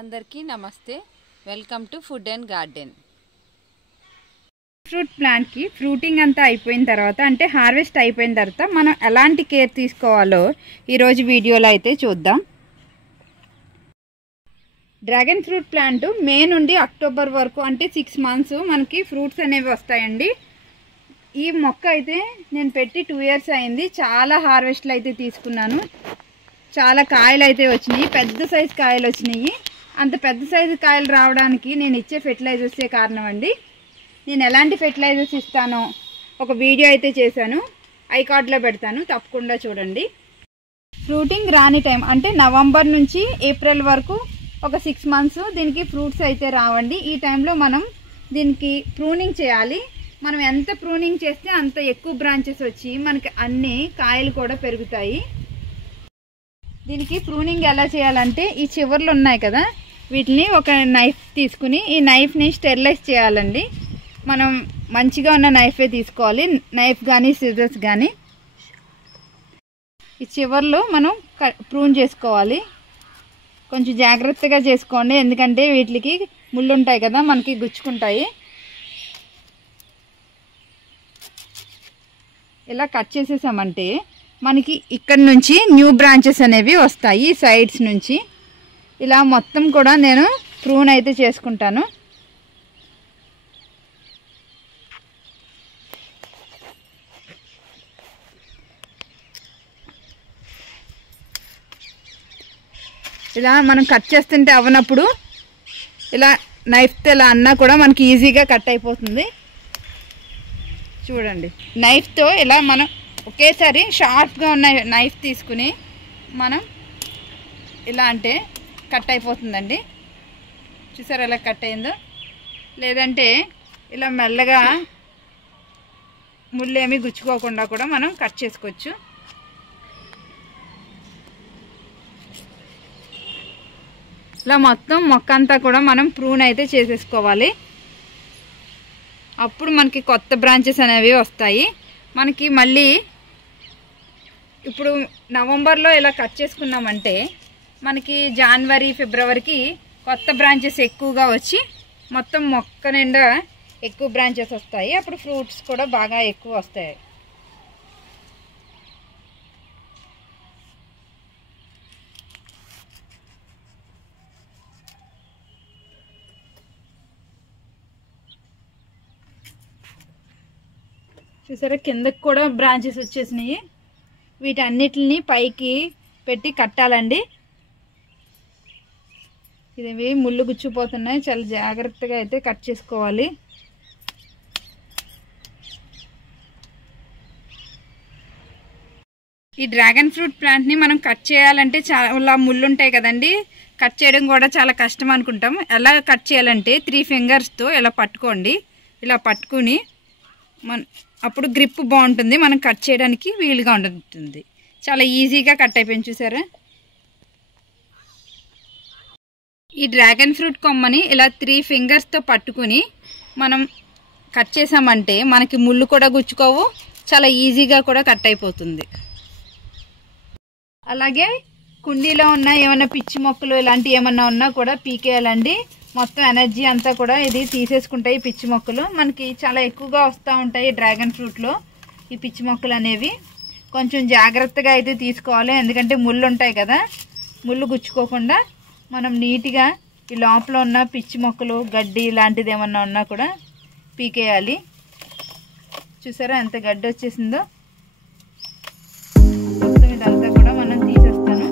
అందరికీ నమస్తే. Welcome to food and garden. Fruit ప్లాంట్కి ఫ్రూటింగ్ అంతా అయిపోయిన తర్వాత అంటే హార్వెస్ట్ అయిపోయిన తర్వాత మనం ఎలాంటి కేర్ తీసుకోవాలో ఈరోజు వీడియోలో అయితే చూద్దాం. డ్రాగన్ ఫ్రూట్ ప్లాంట్ మే నుండి అక్టోబర్ వరకు అంటే 6 months మనకి ఫ్రూట్స్ అనేవి వస్తాయండి. ఈ మొక్క అయితే నేను పెట్టి 2 years అయింది. చాలా హార్వెస్ట్లు అయితే తీసుకున్నాను. చాలా కాయలు అయితే వచ్చినాయి, పెద్ద సైజు కాయలు వచ్చినాయి. అంత పెద్ద సైజు కాయలు రావడానికి నేను ఇచ్చే ఫెర్టిలైజర్సే కారణం అండి. నేను ఎలాంటి ఫెర్టిలైజర్స్ ఇస్తానో ఒక వీడియో అయితే చేశాను, ఐకార్డ్లో పెడతాను, తప్పకుండా చూడండి. ఫ్రూటింగ్ రాని టైం అంటే నవంబర్ నుంచి ఏప్రిల్ వరకు ఒక 6 months దీనికి ఫ్రూట్స్ అయితే రావండి. ఈ టైంలో మనం దీనికి ప్రూనింగ్ చేయాలి. మనం ఎంత ప్రూనింగ్ చేస్తే అంత ఎక్కువ బ్రాంచెస్ వచ్చి మనకి అన్ని కాయలు కూడా పెరుగుతాయి. దీనికి ప్రూనింగ్ ఎలా చేయాలంటే ఈ చివర్లు ఉన్నాయి కదా, వీటిని ఒక నైఫ్ తీసుకుని ఈ నైఫ్ని స్టెరిలైజ్ చేయాలండి. మనం మంచిగా ఉన్న నైఫే తీసుకోవాలి, నైఫ్ కానీ సిజర్స్ కానీ. ఈ చివర్లు మనం ప్రూన్ చేసుకోవాలి. కొంచెం జాగ్రత్తగా చేసుకోండి, ఎందుకంటే వీటికి ముళ్ళు ఉంటాయి కదా, మనకి గుచ్చుకుంటాయి. ఇలా కట్ చేసేసామంటే మనకి ఇక్కడ నుంచి న్యూ బ్రాంచెస్ అనేవి వస్తాయి. సైడ్స్ నుంచి ఇలా మొత్తం కూడా నేను ప్రూన్ అయితే చేసుకుంటాను. ఇలా మనం కట్ చేస్తుంటే అవనప్పుడు ఇలా నైఫ్తో ఇలా అన్నా కూడా మనకి ఈజీగా కట్ అయిపోతుంది. చూడండి, నైఫ్తో ఇలా మనం ఒకేసారి షార్ప్గా ఉన్న నైఫ్ తీసుకుని మనం ఇలా అంటే కట్ అయిపోతుందండి. చూసారా ఎలా కట్ అయిందో? లేదంటే ఇలా మెల్లగా ముళ్ళేమి గుచ్చుకోకుండా కూడా మనం కట్ చేసుకోవచ్చు. ఇలా మొత్తం మొక్క అంతా కూడా మనం ప్రూన్ అయితే చేసేసుకోవాలి. అప్పుడు మనకి కొత్త బ్రాంచెస్ అనేవి వస్తాయి. మనకి మళ్ళీ ఇప్పుడు నవంబర్లో ఇలా కట్ చేసుకున్నామంటే మనకి జనవరి ఫిబ్రవరికి కొత్త బ్రాంచెస్ ఎక్కువగా వచ్చి మొత్తం మొక్క నిండా ఎక్కువ బ్రాంచెస్ వస్తాయి. అప్పుడు ఫ్రూట్స్ కూడా బాగా ఎక్కువ వస్తాయి. చూసారా, కిందకి కూడా బ్రాంచెస్ వచ్చేసినాయి. వీటన్నిటిని పైకి పెట్టి కట్టాలండి. ఇవి ముళ్ళు గుచ్చిపోతున్నాయి, చాలా జాగ్రత్తగా అయితే కట్ చేసుకోవాలి. ఈ డ్రాగన్ ఫ్రూట్ ప్లాంట్ని మనం కట్ చేయాలంటే చాలా ముళ్ళు ఉంటాయి కదండి, కట్ చేయడం కూడా చాలా కష్టం అనుకుంటాం. ఎలా కట్ చేయాలంటే 3 fingers ఇలా పట్టుకోండి. ఇలా పట్టుకుని అప్పుడు గ్రిప్ బాగుంటుంది, మనం కట్ చేయడానికి వీలుగా ఉంటుంది. చాలా ఈజీగా కట్ అయిపోయింది. చూసారా, ఈ డ్రాగన్ ఫ్రూట్ కొమ్మని ఇలా 3 fingers పట్టుకుని మనం కట్ చేసామంటే మనకి ముళ్ళు కూడా గుచ్చుకోవు, చాలా ఈజీగా కూడా కట్ అయిపోతుంది. అలాగే కుండీలో ఉన్న ఏమైనా పిచ్చి మొక్కలు ఇలాంటివి ఏమన్నా ఉన్నా కూడా పీకేయాలండి. మొత్తం ఎనర్జీ అంతా కూడా ఇది తీసేసుకుంటాయి. పిచ్చి మొక్కలు మనకి చాలా ఎక్కువగా వస్తూ ఉంటాయి డ్రాగన్ ఫ్రూట్లో. ఈ పిచ్చి మొక్కలు అనేవి కొంచెం జాగ్రత్తగా అయితే తీసుకోవాలి, ఎందుకంటే ముళ్ళు ఉంటాయి కదా, ముళ్ళు గుచ్చుకోకుండా మనం నీట్గా ఈ లోపల ఉన్న పిచ్చి మొక్కలు గడ్డి లాంటిది ఏమన్నా ఉన్నా కూడా పీకేయాలి. చూసారా ఎంత గడ్డి వచ్చేసిందో? మొత్తం ఇదంతా కూడా మనం తీసేస్తాను.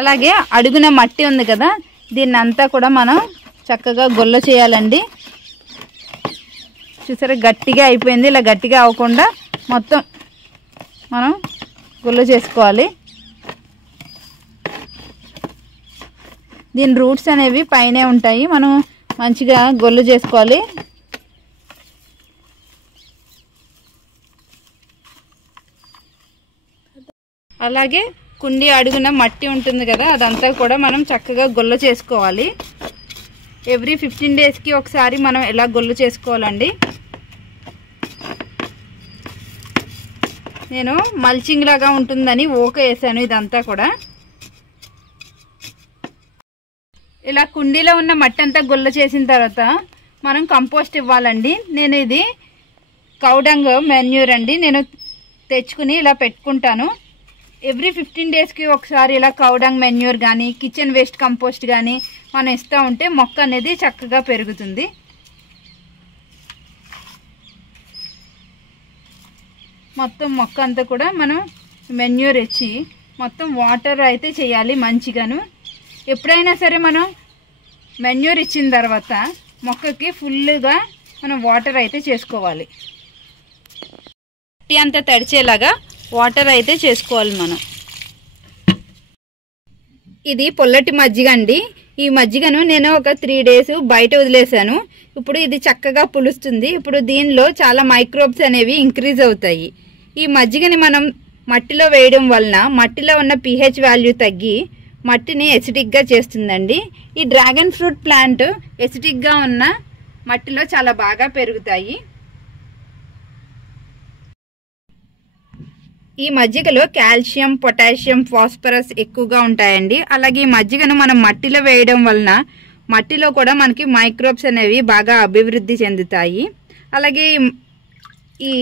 అలాగే అడుగున మట్టి ఉంది కదా, దీన్ని అంతా కూడా మనం చక్కగా గొల్ల చేయాలండి. చూసారా గట్టిగా అయిపోయింది. ఇలా గట్టిగా అవ్వకుండా మొత్తం మనం గొల్ల చేసుకోవాలి. దీని రూట్స్ అనేవి పైనే ఉంటాయి. మనం మంచిగా గొల్లు చేసుకోవాలి. అలాగే కుండి అడుగున మట్టి ఉంటుంది కదా, అదంతా కూడా మనం చక్కగా గొల్ల చేసుకోవాలి. ఎవ్రీ 15 డేస్కి ఒకసారి మనం ఎలా గొల్లు చేసుకోవాలండి. నేను మల్చింగ్ లాగా ఉంటుందని ఓక వేసాను. ఇదంతా కూడా ఇలా కుండీలో ఉన్న మట్టి అంతా గొల్ల చేసిన తర్వాత మనం కంపోస్ట్ ఇవ్వాలండి. నేను ఇది కౌడంగ్ మెన్యూర్ అండి, నేను తెచ్చుకుని ఇలా పెట్టుకుంటాను. ఎవ్రీ 15 డేస్కి ఒకసారి ఇలా కౌడంగ్ మెన్యూర్ కానీ కిచెన్ వేస్ట్ కంపోస్ట్ కానీ మనం ఇస్తూ ఉంటే మొక్క అనేది చక్కగా పెరుగుతుంది. మొత్తం మొక్క అంతా కూడా మనం మెన్యూర్ ఇచ్చి మొత్తం వాటర్ అయితే చేయాలి మంచిగాను. ఎప్పుడైనా సరే మనం మెన్యూర్ ఇచ్చిన తర్వాత మొక్కకి ఫుల్గా మనం వాటర్ అయితే చేసుకోవాలి. మట్టి అంతా తడిచేలాగా వాటర్ అయితే చేసుకోవాలి మనం. ఇది పొల్లటి మజ్జిగ అండి. ఈ మజ్జిగను నేను ఒక 3 డేస్ బయట వదిలేసాను. ఇప్పుడు ఇది చక్కగా పులుస్తుంది. ఇప్పుడు దీనిలో చాలా మైక్రోబ్స్ అనేవి ఇంక్రీజ్ అవుతాయి. ఈ మజ్జిగని మనం మట్టిలో వేయడం వలన మట్టిలో ఉన్న pH వాల్యూ తగ్గి మట్టిని ఎసిడిక్గా చేస్తుందండి. ఈ డ్రాగన్ ఫ్రూట్ ప్లాంట్ ఎసిడిక్గా ఉన్న మట్టిలో చాలా బాగా పెరుగుతాయి. ఈ మజ్జిగలో కాల్షియం, పొటాషియం, ఫాస్ఫరస్ ఎక్కువగా ఉంటాయండి. అలాగే ఈ మజ్జిగను మనం మట్టిలో వేయడం వలన మట్టిలో కూడా మనకి మైక్రోబ్స్ అనేవి బాగా అభివృద్ధి చెందుతాయి. అలాగే ఈ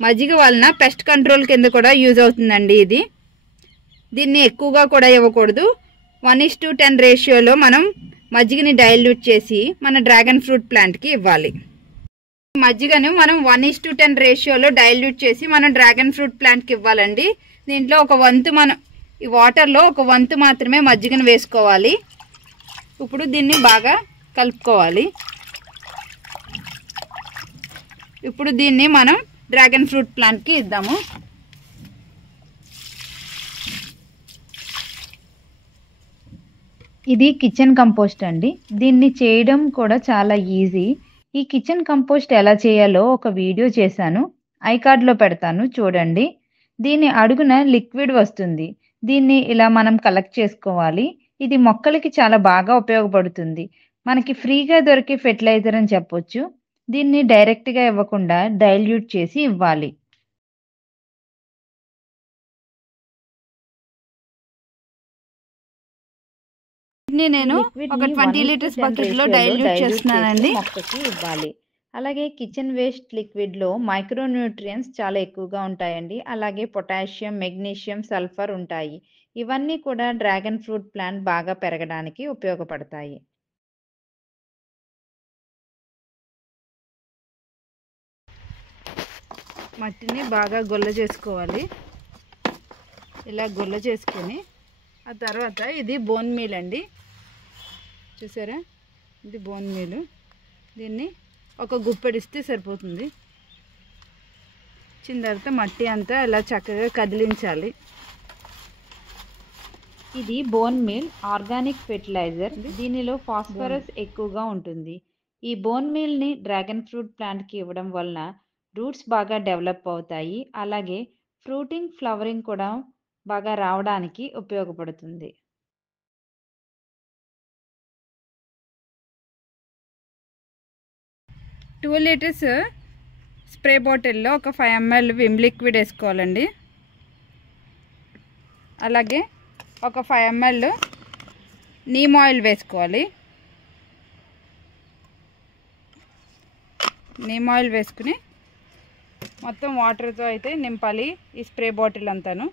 మజ్జిగ వలన పెస్ట్ కంట్రోల్ కింద కూడా యూజ్ అవుతుందండి. దీన్ని ఎక్కువగా కూడా ఇవ్వకూడదు. 1:10 రేషియోలో మనం మజ్జిగని డైల్యూట్ చేసి మన డ్రాగన్ ఫ్రూట్ ప్లాంట్కి ఇవ్వాలి. మజ్జిగను మనం 1:10 రేషియోలో డైల్యూట్ చేసి మనం డ్రాగన్ ఫ్రూట్ ప్లాంట్కి ఇవ్వాలండి. దీంట్లో ఒక వంతు మనం ఈ వాటర్లో ఒక వంతు మాత్రమే మజ్జిగను వేసుకోవాలి. ఇప్పుడు దీన్ని బాగా కలుపుకోవాలి. ఇప్పుడు దీన్ని మనం డ్రాగన్ ఫ్రూట్ ప్లాంట్కి ఇద్దాము. ఇది కిచెన్ కంపోస్ట్ అండి. దీన్ని చేయడం కూడా చాలా ఈజీ. ఈ కిచెన్ కంపోస్ట్ ఎలా చేయాలో ఒక వీడియో చేశాను, ఐకార్డ్లో పెడతాను చూడండి. దీని అడుగున లిక్విడ్ వస్తుంది. దీన్ని ఇలా మనం కలెక్ట్ చేసుకోవాలి. ఇది మొక్కలకి చాలా బాగా ఉపయోగపడుతుంది. మనకి ఫ్రీగా దొరికే ఫెర్టిలైజర్ అని చెప్పొచ్చు. దీన్ని డైరెక్ట్గా ఇవ్వకుండా డైల్యూట్ చేసి ఇవ్వాలి. నేను ఒక 20 లీటర్స్ బకెట్లో డైల్యూట్ చేస్తున్నానండి. మొక్కకి ఇవ్వాలి. అలాగే కిచెన్ వేస్ట్ లిక్విడ్లో మైక్రోన్యూట్రియన్స్ చాలా ఎక్కువగా ఉంటాయండి. అలాగే పొటాషియం, మెగ్నీషియం, సల్ఫర్ ఉంటాయి. ఇవన్నీ కూడా డ్రాగన్ ఫ్రూట్ ప్లాంట్ బాగా పెరగడానికి ఉపయోగపడతాయి. మట్టిని బాగా గొల్ల చేసుకోవాలి. ఇలా గొల్ల చేసుకొని ఆ తర్వాత ఇది బోన్ మీల్ అండి, చూసారా, ఇది బోన్ మీల్. దీన్ని ఒక గుప్పెడిస్తే సరిపోతుంది. ఇచ్చిన తర్వాత మట్టి అంతా ఇలా చక్కగా కదిలించాలి. ఇది బోన్ మీల్ ఆర్గానిక్ ఫెర్టిలైజర్. దీనిలో ఫాస్ఫరస్ ఎక్కువగా ఉంటుంది. ఈ బోన్ మీల్ని డ్రాగన్ ఫ్రూట్ ప్లాంట్కి ఇవ్వడం వలన రూట్స్ బాగా డెవలప్ అవుతాయి. అలాగే ఫ్రూటింగ్, ఫ్లవరింగ్ కూడా బాగా రావడానికి ఉపయోగపడుతుంది. టూ లీటర్స్ స్ప్రే బాటిల్లో ఒక 5 ml విమ్ లిక్విడ్ వేసుకోవాలండి. అలాగే ఒక 5 ml నీమ్ ఆయిల్ వేసుకోవాలి. నీమ్ ఆయిల్ వేసుకుని మొత్తం వాటర్తో అయితే నింపాలి ఈ స్ప్రే బాటిల్ అంతాను.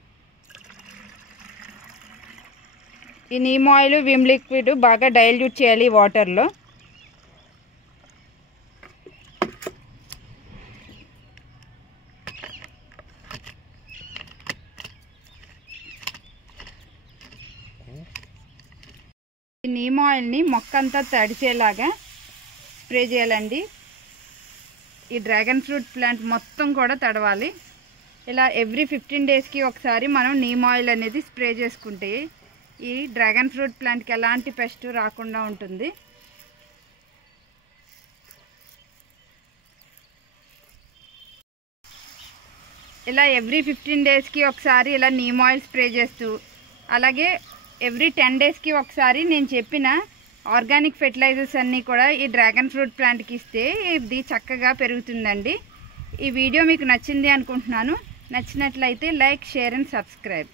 ఈ నీమ్ ఆయిల్, విమ్ లిక్విడ్ బాగా డైల్యూట్ చేయాలి వాటర్లో. ఈ నీమ్ ఆయిల్ని మొక్క అంతా తడిచేలాగా స్ప్రే చేయాలండి. ఈ డ్రాగన్ ఫ్రూట్ ప్లాంట్ మొత్తం కూడా తడవాలి. ఇలా ఎవ్రీ 15 డేస్కి ఒకసారి మనం నీమ్ ఆయిల్ అనేది స్ప్రే చేసుకుంటే ఈ డ్రాగన్ ఫ్రూట్ ప్లాంట్కి ఎలాంటి పెస్ట్ రాకుండా ఉంటుంది. ఇలా ఎవ్రీ 15 డేస్కి ఒకసారి ఇలా నీమ్ ఆయిల్ స్ప్రే చేస్తూ, అలాగే ఎవ్రీ 10 డేస్కి ఒకసారి నేను చెప్పిన ఆర్గానిక్ ఫెర్టిలైజర్స్ అన్నీ కూడా ఈ డ్రాగన్ ఫ్రూట్ ప్లాంట్కి ఇస్తే ఇది చక్కగా పెరుగుతుందండి. ఈ వీడియో మీకు నచ్చింది అనుకుంటున్నాను. నచ్చినట్లయితే లైక్, షేర్ అండ్ సబ్స్క్రైబ్.